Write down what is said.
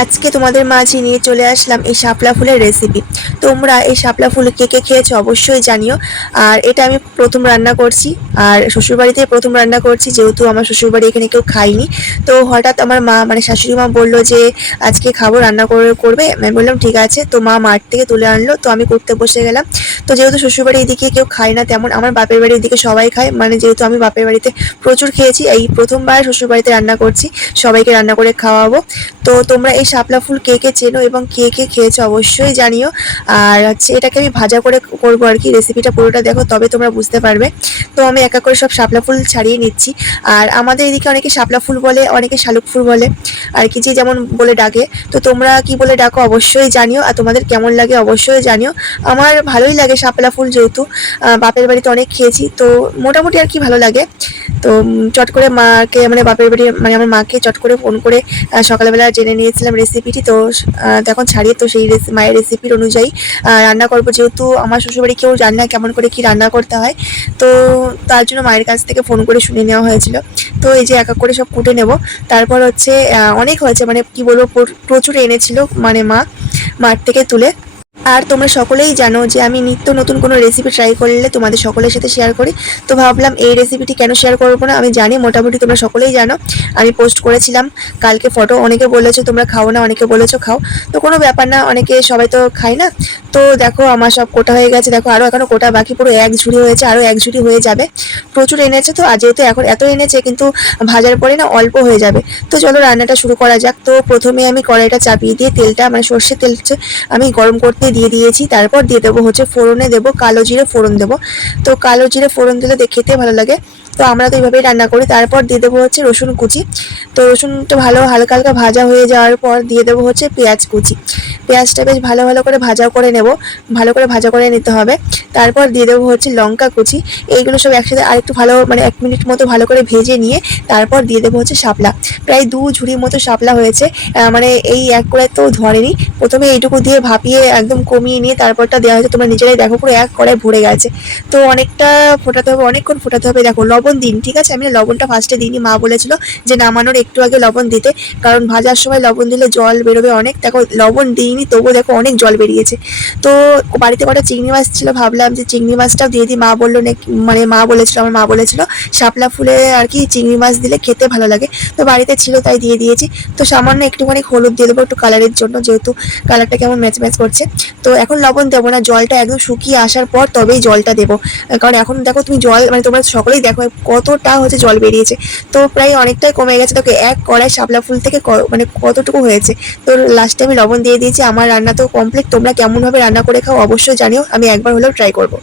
আজকে তোমাদের মাঝে নিয়ে চলে আসলাম এই শাপলা ফুলের রেসিপি তোমরা এই শাপলা ফুল কে কে খেয়েছো অবশ্যই জানিও। আর এটা আমি প্রথম রান্না করছি, আর শ্বশুরবাড়িতে প্রথম রান্না করছি, যেহেতু আমার শ্বশুরবাড়ি এখানে কেউ খায়নি। তো হঠাৎ আমার মা মানে শাশুড়ি মা বলল যে, আজকে খাব, রান্না করে, করবে? আমি বললাম, ঠিক আছে। তো মা মাঠ থেকে তুলে আনলো, তো আমি করতে বসে গেলাম। তো যেহেতু শ্বশুরবাড়ি এদিকে কেউ খায় না তেমন, আমার বাপের বাড়ির দিকে সবাই খায়। মানে যেহেতু আমি বাপের বাড়িতে প্রচুর খেয়েছি, এই প্রথমবার শ্বশুরবাড়িতে রান্না করছি, সবাইকে রান্না করে খাওয়াবো। তো তোমরা এই শাপলা ফুল কে কে চেনো এবং কে কে খেয়েছো অবশ্যই জানিও। আর হচ্ছে এটাকে আমি ভাজা করে করব আর কি রেসিপিটা পুরোটা দেখো, তবে তোমরা বুঝতে পারবে। তো আমি একা করে সব শাপলা ফুল ছাড়িয়ে নিচ্ছি। আর আমাদের এদিকে অনেকে শাপলা ফুল বলে, অনেকে শালুক ফুল বলে, আর কি যে যেমন বলে ডাকে। তো তোমরা কি বলে ডাকো অবশ্যই জানিও, আর তোমাদের কেমন লাগে অবশ্যই জানিও। আমার ভালোই লাগে শাপলা ফুল যেহেতু বাপের বাড়িতে অনেক খেয়েছি, তো মোটামুটি আর কি ভালো লাগে। তো চট করে মাকে মানে বাপের বাড়ি মানে আমার মাকে চট করে ফোন করে সকালবেলা জেনে নিয়েছিলাম রেসিপিটি তো তখন ছাড়িয়ে তো সেই মায়ের রেসিপির অনুযায়ী রান্না করব। যেহেতু আমার শ্বশুরবাড়ি কেউ জানে না কেমন করে কি রান্না করতে হয়, তো তার জন্য মায়ের কাছ থেকে ফোন করে শুনে নেওয়া হয়েছিল। তো এই যে এক এক করে সব কুটে নেব। তারপর হচ্ছে অনেক হয়েছে মানে কি বলব প্রচুর এনেছিল মানে মা মাঠ থেকে তুলে। আর তোমরা সকলেই জানো যে আমি নিত্য নতুন কোনো রেসিপি ট্রাই করলে তোমাদের সকলের সাথে শেয়ার করি। তো ভাবলাম এই রেসিপিটি কেন শেয়ার করব না? আমি জানি, মোটামুটি তোমরা সকলেই জানো। আমি পোস্ট করেছিলাম, কালকে ফটো অনেকে বলেছ তোমরা খাও না, অনেকে বলেছ খাও। তো কোনো ব্যাপার না, অনেকে সবাই তো খায় না। তো দেখো, আমার সব কোটা হয়ে গেছে। দেখো আরও এখনও কোটা বাকি, পুরো এক ঝুড়ি হয়েছে আরও এক ঝুড়ি হয়ে যাবে। প্রচুর এনেছে তো, আর যেহেতু এখন এত এনেছে, কিন্তু ভাজার পরে না অল্প হয়ে যাবে। তো চলো, রান্নাটা শুরু করা যাক। তো প্রথমে আমি কড়াইটা চাপিয়ে দিয়ে তেলটা মানে সর্ষের তেল আমি গরম করতে দিয়ে দিয়েছি। তারপর দিয়ে দেবো হচ্ছে ফোড়নে দেবো, কালো জিরে ফোড়ন দেবো। তো কালো জিরে ফোড়ন দিলে খেতে ভালো লাগে। তো আমরা তো এইভাবেই রান্না করি। তারপর দিয়ে দেবো হচ্ছে রসুন কুচি। তো রসুনটা ভালো হালকা হালকা ভাজা হয়ে যাওয়ার পর দিয়ে দেবো হচ্ছে পেঁয়াজ কুচি। পেঁয়াজটা বেশ ভালো ভালো করে ভাজা করে নেব। ভালো করে ভাজা করে নিতে হবে। তারপর দিয়ে দেবো হচ্ছে লঙ্কা কুচি। এইগুলো সব একসাথে আরেকটু ভালো মানে এক মিনিট মতো ভালো করে ভেজে নিয়ে তারপর দিয়ে দেবো হচ্ছে শাপলা। প্রায় দু ঝুড়ির মতো শাপলা হয়েছে। মানে এই এক করে তো ধরেনি। প্রথমে এইটুকু দিয়ে ভাপিয়ে একদম কমিয়ে নিয়ে তারপরটা দেওয়া হয়েছে। তোমরা নিজেরাই দেখো, পুরো এক কড়াই ভরে গেছে। তো অনেকটা ফোটাতে হবে, অনেকক্ষণ ফোটাতে হবে। দেখো, লবণ দিন ঠিক আছে? আমি লবণটা ফার্স্টে দিইনি। মা বলেছিল যে নামানোর একটু আগে লবণ দিতে। কারণ ভাজার সময় লবণ দিলে জল বেরোবে অনেক। দেখো, লবণ দিইনি তবুও দেখো অনেক জল বেরিয়েছে। তো বাড়িতে কটা চিংড়ি মাছ ছিল, ভাবলাম যে চিংড়ি মাছটাও দিয়ে দিই। মা বলল নাকি মানে মা বলেছিল, আমার মা বলেছিল, শাপলা ফুলে আর কি চিংড়ি মাছ দিলে খেতে ভালো লাগে। তো বাড়িতে ছিল তাই দিয়ে দিয়েছি। তো সামান্য একটুখানি হলুদ দিয়ে দেবো একটু কালারের জন্য, যেহেতু কালারটা কেমন ম্যাচ ম্যাচ করছে। তো এখন লবণ দেবো না, জলটা একদম শুকিয়ে আসার পর তবেই জলটা দেবো। কারণ এখন দেখো তুমি জল মানে তোমরা সকলেই দেখো কতটা হচ্ছে জল বেরিয়েছে। তো প্রায় অনেকটাই কমে গেছে। তোকে এক কড়াই শাপলা ফুল থেকে মানে কতটুকু হয়েছে। তো লাস্টে আমি লবণ দিয়ে দিয়েছি। আমার রান্না তো কমপ্লিট তোমরা কেমনভাবে রান্না করে খাও অবশ্যই জানিও, আমি একবার হলেও ট্রাই করব।